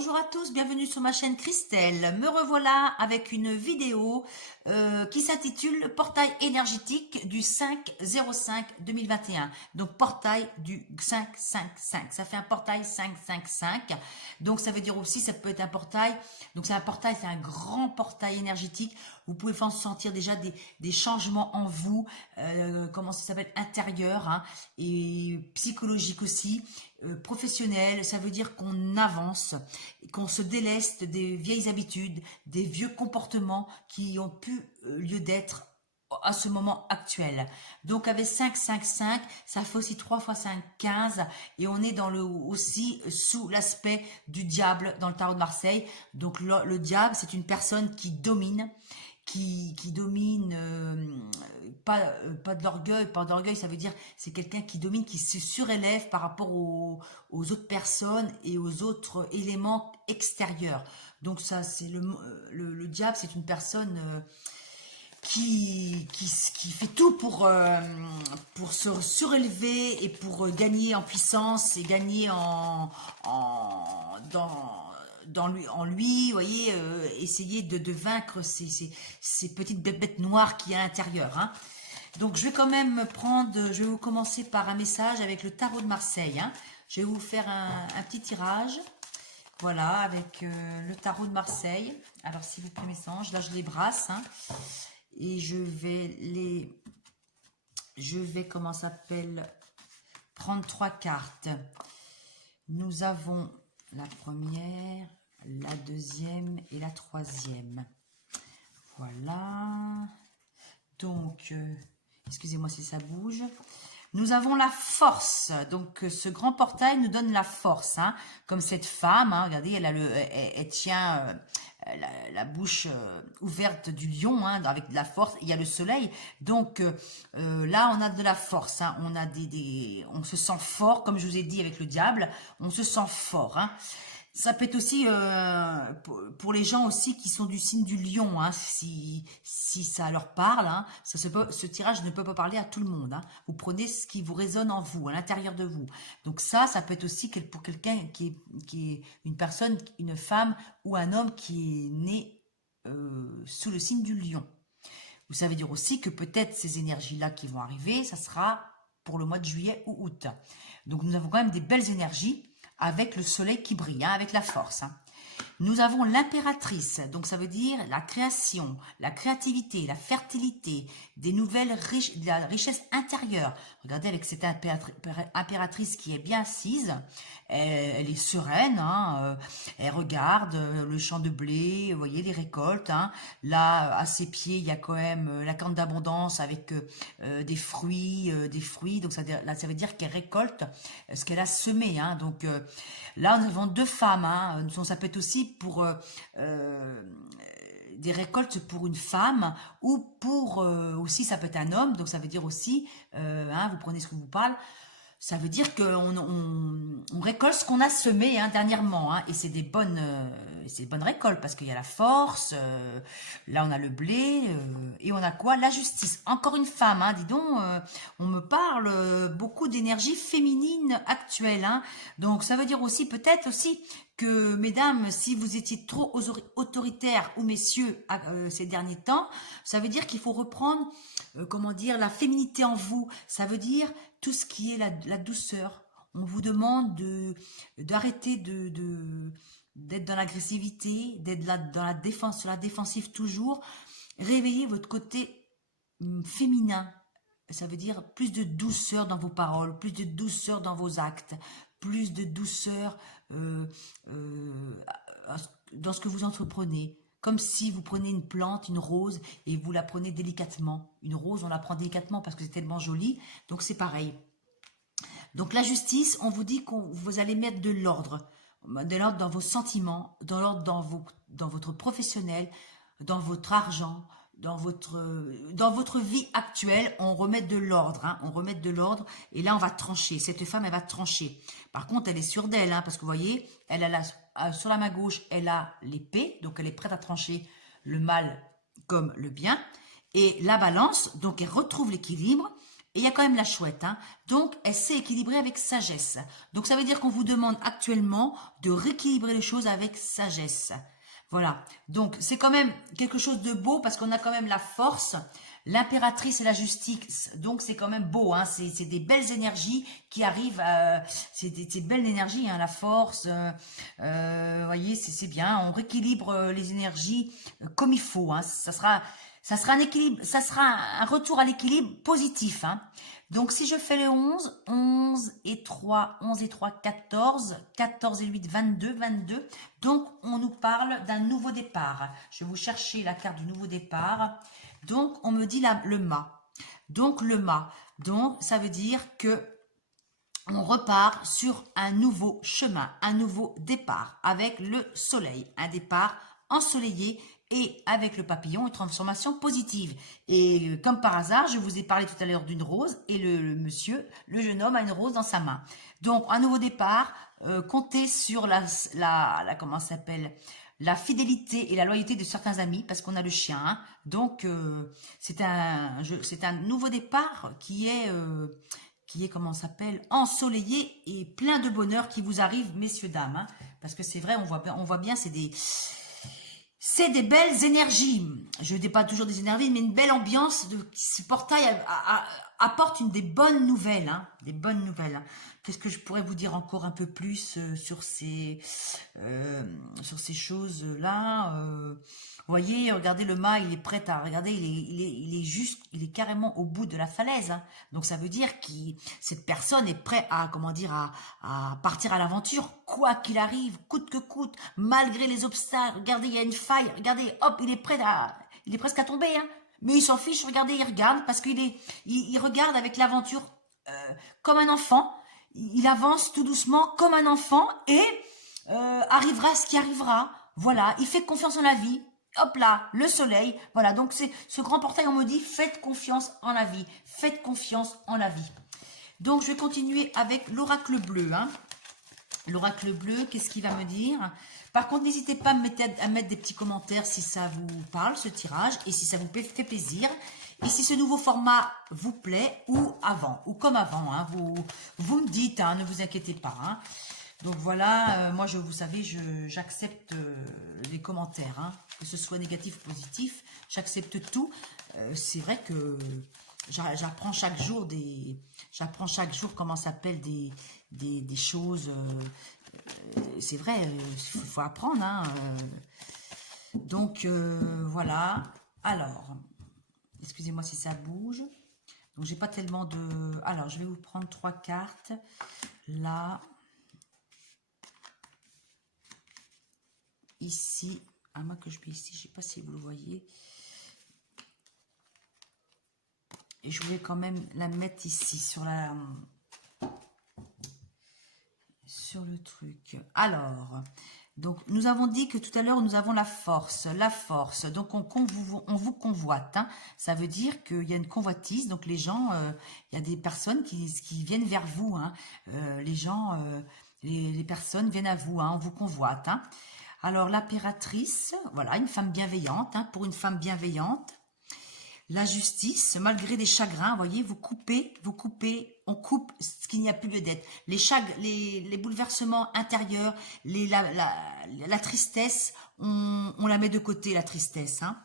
Bonjour à tous, bienvenue sur ma chaîne Christelle. Me revoilà avec une vidéo qui s'intitule Portail énergétique du 5/05/2021. Donc portail du 555. Ça fait un portail 555. Donc ça veut dire aussi, ça peut être un portail. Donc c'est un portail, c'est un grand portail énergétique. Vous pouvez sentir déjà des changements en vous, comment ça s'appelle, intérieur, hein, et psychologique aussi. Professionnel, ça veut dire qu'on avance, qu'on se déleste des vieilles habitudes, des vieux comportements qui ont pu lieu d'être à ce moment actuel. Donc avec 555, ça fait aussi 3 x 5, 15, et on est dans aussi sous l'aspect du diable dans le tarot de Marseille. Donc le diable, c'est une personne qui domine, qui domine, pas de l'orgueil, ça veut dire c'est quelqu'un qui domine, qui se surélève par rapport aux autres personnes et aux autres éléments extérieurs. Donc ça, c'est le diable, c'est une personne qui fait tout pour se surélever et pour gagner en puissance et gagner en lui, vous voyez, essayer de vaincre ces petites bêtes noires qui y a à l'intérieur, hein. Donc je vais quand même je vais vous commencer par un message avec le tarot de Marseille, hein. Je vais vous faire un petit tirage, voilà, avec le tarot de Marseille. Alors s'il vous plaît mes anges, là je les brasse, hein, et je vais, comment ça s'appelle, prendre 3 cartes. Nous avons la première, la deuxième et la troisième. Voilà. Donc, excusez-moi si ça bouge. Nous avons la force. Donc, ce grand portail nous donne la force, hein. Comme cette femme, hein, regardez, elle tient la bouche ouverte du lion, hein, avec de la force. Il y a le soleil. Donc, là, on a de la force, hein. On a on se sent fort, comme je vous ai dit avec le diable. On se sent fort, hein. Ça peut être aussi pour les gens aussi qui sont du signe du lion, hein, si ça leur parle, hein, ce tirage ne peut pas parler à tout le monde, hein. Vous prenez ce qui vous résonne en vous, à l'intérieur de vous. Donc ça peut être aussi pour quelqu'un qui est une personne, une femme ou un homme qui est né sous le signe du lion. Vous savez dire aussi que peut-être ces énergies-là qui vont arriver, ça sera pour le mois de juillet ou août. Donc nous avons quand même des belles énergies, avec le soleil qui brille, hein, avec la force, hein. Nous avons l'impératrice, donc ça veut dire la création, la créativité, la fertilité, de la richesse intérieure. Regardez avec cette impératrice qui est bien assise, elle est sereine, hein, elle regarde le champ de blé, vous voyez les récoltes, hein. Là, à ses pieds, il y a quand même la corne d'abondance avec des fruits, donc ça veut dire qu'elle récolte ce qu'elle a semé, hein. Donc là, nous avons 2 femmes, hein. Ça peut être aussi pour des récoltes pour une femme, ou pour aussi ça peut être un homme, donc ça veut dire aussi, hein, vous prenez ce que vous parle, ça veut dire qu'on récolte ce qu'on a semé, hein, dernièrement, hein, et c'est des bonnes récoltes parce qu'il y a la force, là on a le blé, et on a quoi? La justice. Encore une femme, hein, dis donc, on me parle beaucoup d'énergie féminine actuelle, hein. Donc ça veut dire aussi peut-être aussi que, mesdames, si vous étiez trop autoritaires, ou messieurs, ces derniers temps, ça veut dire qu'il faut reprendre, comment dire, la féminité en vous. Ça veut dire tout ce qui est la douceur. On vous demande d'arrêter d'être dans l'agressivité, d'être dans la défense, sur la défensive toujours. Réveillez votre côté féminin. Ça veut dire plus de douceur dans vos paroles, plus de douceur dans vos actes, plus de douceur dans ce que vous entreprenez. Comme si vous prenez une plante, une rose, et vous la prenez délicatement. Une rose, on la prend délicatement parce que c'est tellement joli. Donc c'est pareil. Donc la justice, on vous dit que vous allez mettre de l'ordre dans vos sentiments, dans l'ordre dans votre professionnel, dans votre argent, dans votre vie actuelle. On remet de l'ordre, hein, on remet de l'ordre, et là on va trancher. Cette femme, elle va trancher. Par contre, elle est sûre d'elle, hein, parce que vous voyez, elle a sur la main gauche, elle a l'épée, donc elle est prête à trancher le mal comme le bien, et la balance, donc elle retrouve l'équilibre, Et il y a quand même la chouette, hein. Donc, elle sait équilibrer avec sagesse. Donc, ça veut dire qu'on vous demande actuellement de rééquilibrer les choses avec sagesse. Voilà. Donc, c'est quand même quelque chose de beau parce qu'on a quand même la force, l'impératrice et la justice. Donc, c'est quand même beau, hein. C'est des belles énergies qui arrivent. C'est des belles énergies, hein. La force, voyez, c'est bien. On rééquilibre les énergies comme il faut, hein. Ça sera un équilibre, ça sera un retour à l'équilibre positif, hein. Donc, si je fais les 11, 11 et 3, 11 et 3, 14, 14 et 8, 22, 22. Donc, on nous parle d'un nouveau départ. Je vais vous chercher la carte du nouveau départ. Donc, on me dit le mât. Donc, le mât. Donc, ça veut dire que on repart sur un nouveau chemin, un nouveau départ avec le soleil. Un départ ensoleillé et avec le papillon, une transformation positive. Et comme par hasard, je vous ai parlé tout à l'heure d'une rose et le monsieur, le jeune homme a une rose dans sa main. Donc, un nouveau départ, comptez sur comment ça s'appelle, la fidélité et la loyauté de certains amis, parce qu'on a le chien, hein. Donc, c'est un nouveau départ qui est comment ça s'appelle, ensoleillé et plein de bonheur qui vous arrive, messieurs, dames, hein. Parce que c'est vrai, on voit bien, c'est des belles énergies. Je ne dis pas toujours des énergies, mais une belle ambiance. Ce portail apporte des bonnes nouvelles, hein, des bonnes nouvelles, hein. Qu'est-ce que je pourrais vous dire encore un peu plus sur ces choses-là, vous voyez, regardez le mât, il est prêt à regarder, il est carrément au bout de la falaise, hein. Donc ça veut dire que cette personne est prête à, comment dire, à partir à l'aventure, quoi qu'il arrive, coûte que coûte, malgré les obstacles. Regardez, il y a une faille, regardez, hop, il est presque à tomber, hein. Mais il s'en fiche, regardez, il regarde parce il regarde avec l'aventure comme un enfant. Il avance tout doucement comme un enfant et arrivera ce qui arrivera. Voilà, il fait confiance en la vie. Hop là, le soleil. Voilà, donc c'est ce grand portail, on me dit, faites confiance en la vie. Faites confiance en la vie. Donc, je vais continuer avec l'oracle bleu, hein. L'oracle bleu, qu'est-ce qu'il va me dire? Par contre, n'hésitez pas à mettre des petits commentaires si ça vous parle, ce tirage, et si ça vous fait plaisir. Et si ce nouveau format vous plaît, ou comme avant, hein, vous me dites, hein, ne vous inquiétez pas, hein. Donc voilà, moi, vous savez, j'accepte les commentaires, hein, que ce soit négatif ou positif, j'accepte tout. C'est vrai que j'apprends chaque jour comment s'appellent des choses. C'est vrai, il faut apprendre, hein. Donc voilà. Alors, excusez-moi si ça bouge. Donc j'ai pas tellement de. Alors je vais vous prendre 3 cartes. Là. Ici, à moi que je mets ici, je ne sais pas si vous le voyez. Et je voulais quand même la mettre ici, sur le truc. Alors, donc nous avons dit que tout à l'heure, nous avons la force. Donc on vous convoite, hein. Ça veut dire qu'il y a une convoitise. Donc les gens, il y a des personnes qui viennent vers vous, hein. Les gens, les personnes viennent à vous, hein, on vous convoite, hein. Alors, l'impératrice, voilà, une femme bienveillante, hein, pour une femme bienveillante. La justice, malgré des chagrins, vous voyez, on coupe ce qu'il n'y a plus lieu d'être. Les bouleversements intérieurs, la tristesse, on la met de côté, la tristesse, hein.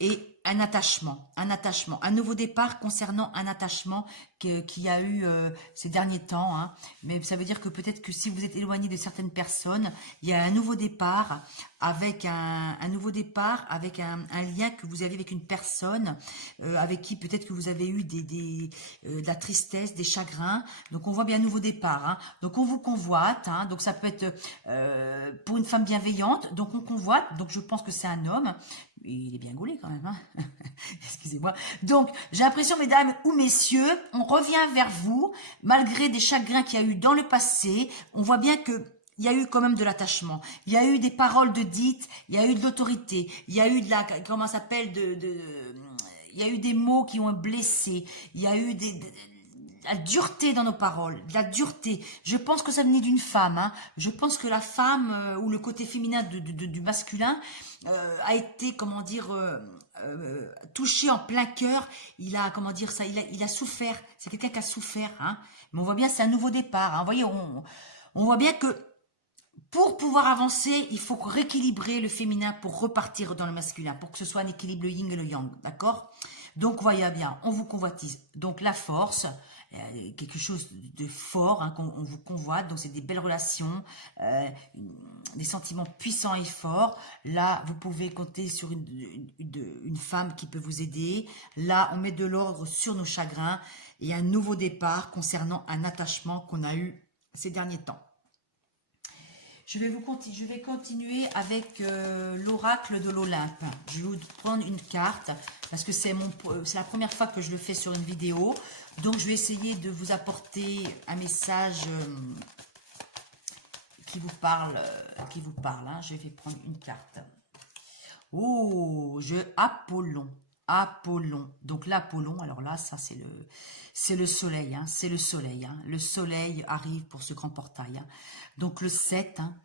Et un attachement, un nouveau départ concernant un attachement qu'il y a eu ces derniers temps, hein. Mais ça veut dire que peut-être que si vous êtes éloigné de certaines personnes, il y a un nouveau départ avec un lien que vous avez avec une personne avec qui peut-être que vous avez eu de la tristesse, des chagrins. Donc on voit bien un nouveau départ, hein. Donc on vous convoite, hein. Donc ça peut être pour une femme bienveillante, donc on convoite, donc je pense que c'est un homme. Il est bien gaulé quand même, hein. Excusez-moi. Donc, j'ai l'impression, mesdames ou messieurs, on revient vers vous, malgré des chagrins qu'il y a eu dans le passé. On voit bien que il y a eu quand même de l'attachement. Il y a eu des paroles de dites, il y a eu de l'autorité, il y a eu de la, comment ça s'appelle, il y a eu des mots qui ont blessé, il y a eu la dureté dans nos paroles, de la dureté. Je pense que ça venait d'une femme. Hein. Je pense que la femme ou le côté féminin du masculin a été, comment dire, touché en plein cœur. Il a, comment dire ça, il a souffert. C'est quelqu'un qui a souffert. Hein. Mais on voit bien, c'est un nouveau départ. Hein. Vous voyez, on voit bien que pour pouvoir avancer, il faut rééquilibrer le féminin pour repartir dans le masculin, pour que ce soit un équilibre, le yin et le yang, d'accord? Donc, voyez bien, on vous convoitise. Donc, la force, quelque chose de fort, hein, qu'on vous convoite. Donc, c'est des belles relations, des sentiments puissants et forts. Là, vous pouvez compter sur une femme qui peut vous aider. Là, on met de l'ordre sur nos chagrins et un nouveau départ concernant un attachement qu'on a eu ces derniers temps. Je vais continuer avec l'oracle de l'Olympe. Je vais vous prendre une carte parce que c'est la première fois que je le fais sur une vidéo. Donc, je vais essayer de vous apporter un message qui vous parle. Hein. Je vais prendre une carte. Oh, Apollon. Apollon. Donc l'Apollon, alors là, ça c'est le soleil, hein, c'est le soleil. Hein. Le soleil arrive pour ce grand portail. Hein. Donc le 7, hein.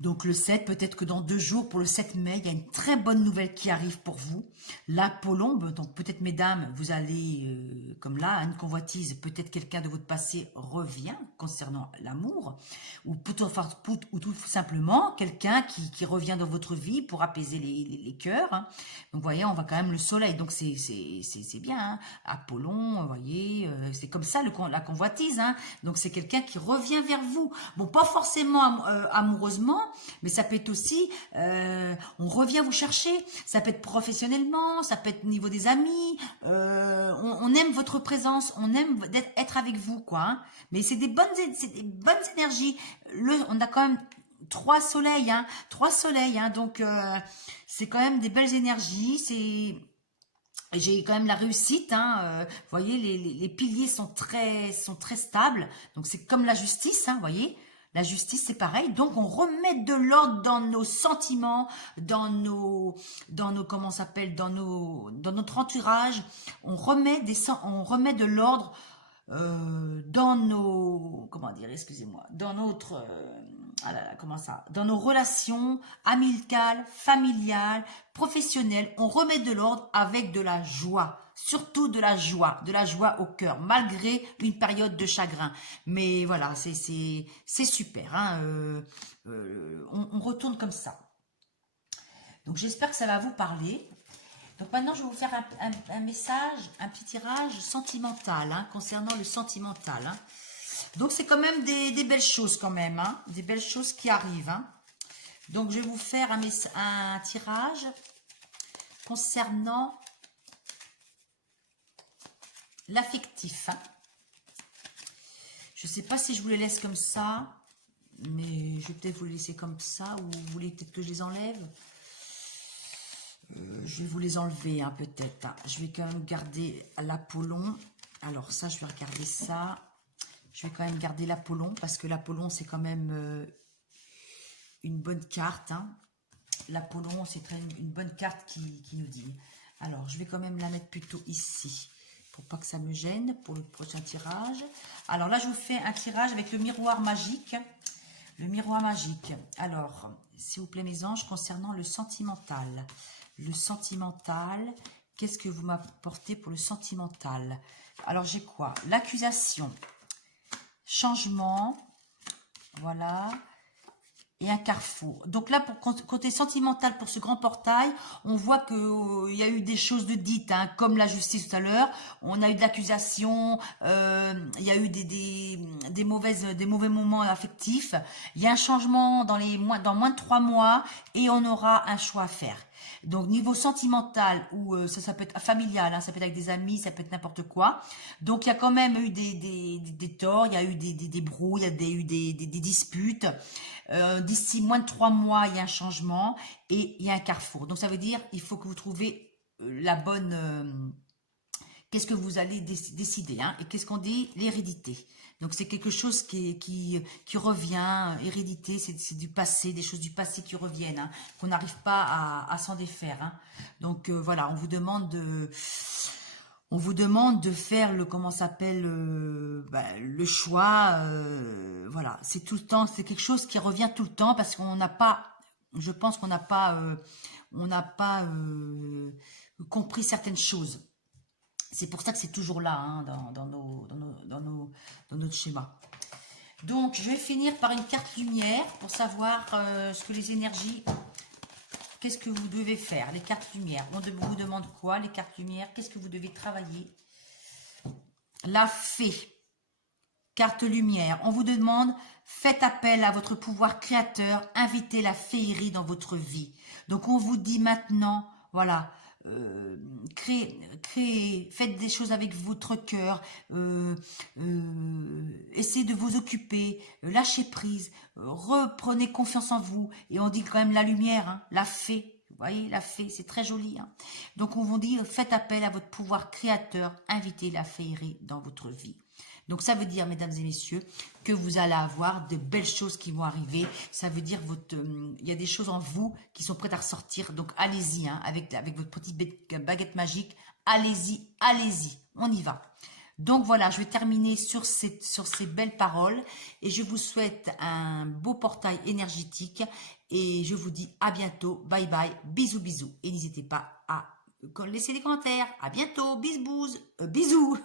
Donc le 7, peut-être que dans 2 jours, pour le 7 mai, il y a une très bonne nouvelle qui arrive pour vous. L'Apollon, donc peut-être mesdames, vous allez, comme là, une convoitise, peut-être quelqu'un de votre passé revient concernant l'amour, ou tout simplement quelqu'un qui revient dans votre vie pour apaiser les cœurs. Hein. Donc vous voyez, on voit quand même le soleil, donc c'est bien. Hein. Apollon, vous voyez, c'est comme ça la convoitise. Hein. Donc c'est quelqu'un qui revient vers vous. Bon, pas forcément amoureusement, mais ça peut être aussi, on revient vous chercher, ça peut être professionnellement, ça peut être au niveau des amis, on aime votre présence, on aime être avec vous, quoi. Hein. Mais c'est des bonnes énergies. On a quand même 3 soleils, hein, 3 soleils, hein, donc c'est quand même des belles énergies, j'ai quand même la réussite, hein, vous voyez, les piliers sont très stables, donc c'est comme la justice, hein, vous voyez. La justice, c'est pareil. Donc, on remet de l'ordre dans nos sentiments, dans comment ça s'appelle, dans notre entourage. On remet de l'ordre dans nos, comment dire, excusez-moi, dans notre, dans nos relations amicales, familiales, professionnelles. On remet de l'ordre avec de la joie. Surtout de la joie au cœur, malgré une période de chagrin. Mais voilà, c'est super. Hein, on retourne comme ça. Donc j'espère que ça va vous parler. Donc maintenant, je vais vous faire un message, un petit tirage sentimental, hein, concernant le sentimental. Hein. Donc c'est quand même des belles choses quand même, hein, des belles choses qui arrivent. Hein. Donc je vais vous faire un tirage concernant l'affectif. Hein. Je ne sais pas si je vous les laisse comme ça, mais je vais peut-être vous les laisser comme ça, ou vous voulez peut-être que je les enlève. Je vais vous les enlever, hein, peut-être. Hein. Je vais quand même garder l'Apollon. Alors ça, je vais regarder ça. Je vais quand même garder l'Apollon, parce que l'Apollon, c'est quand même une bonne carte. Hein. L'Apollon, c'est une bonne carte qui nous dit. Alors, je vais quand même la mettre plutôt ici, pour pas que ça me gêne pour le prochain tirage. Alors là, je vous fais un tirage avec le miroir magique. Le miroir magique. Alors, s'il vous plaît, mes anges, concernant le sentimental. Le sentimental, qu'est-ce que vous m'apportez pour le sentimental? Alors, j'ai quoi? L'accusation, changement, voilà, et un carrefour. Donc là, pour côté sentimental, pour ce grand portail, on voit qu'il y a eu des choses de dites, hein, comme la justice tout à l'heure. On a eu de l'accusation, il y a eu des mauvais moments affectifs. Il y a un changement dans moins de 3 mois et on aura un choix à faire. Donc, niveau sentimental, ou ça peut être familial, hein, ça peut être avec des amis, ça peut être n'importe quoi. Donc, il y a quand même eu des torts, il y a eu des brouilles, il y a eu des disputes. D'ici moins de 3 mois, il y a un changement et il y a un carrefour. Donc, ça veut dire il faut que vous trouviez la bonne... qu'est-ce que vous allez décider, hein, et qu'est-ce qu'on dit? L'hérédité. Donc, c'est quelque chose qui revient, hérédité, c'est du passé, des choses du passé qui reviennent, hein, qu'on n'arrive pas à s'en défaire. Hein. Donc, voilà, on vous demande On vous demande de faire le, comment s'appelle, le choix. Voilà, c'est tout le temps, c'est quelque chose qui revient tout le temps parce qu'on n'a pas, je pense qu'on n'a pas, compris certaines choses. C'est pour ça que c'est toujours là, hein, dans notre schéma. Donc, je vais finir par une carte lumière pour savoir ce que les énergies, qu'est-ce que vous devez faire, les cartes lumière. On vous demande quoi, les cartes lumière? Qu'est-ce que vous devez travailler? La fée, carte lumière. On vous demande, faites appel à votre pouvoir créateur, invitez la féerie dans votre vie. Donc, on vous dit maintenant, voilà, créez, faites des choses avec votre cœur, essayez de vous occuper, lâchez prise, reprenez confiance en vous. Et on dit quand même la lumière, hein, la fée. Vous voyez, la fée, c'est très joli. Hein. Donc, on vous dit, faites appel à votre pouvoir créateur, invitez la féerie dans votre vie. Donc, ça veut dire, mesdames et messieurs, que vous allez avoir de belles choses qui vont arriver. Ça veut dire il y a des choses en vous qui sont prêtes à ressortir. Donc, allez-y, hein, avec votre petite baguette magique. Allez-y, allez-y, on y va. Donc, voilà, je vais terminer sur ces belles paroles. Et je vous souhaite un beau portail énergétique. Et je vous dis à bientôt. Bye bye, bisous, bisous. Et n'hésitez pas à laisser des commentaires. À bientôt, bisous.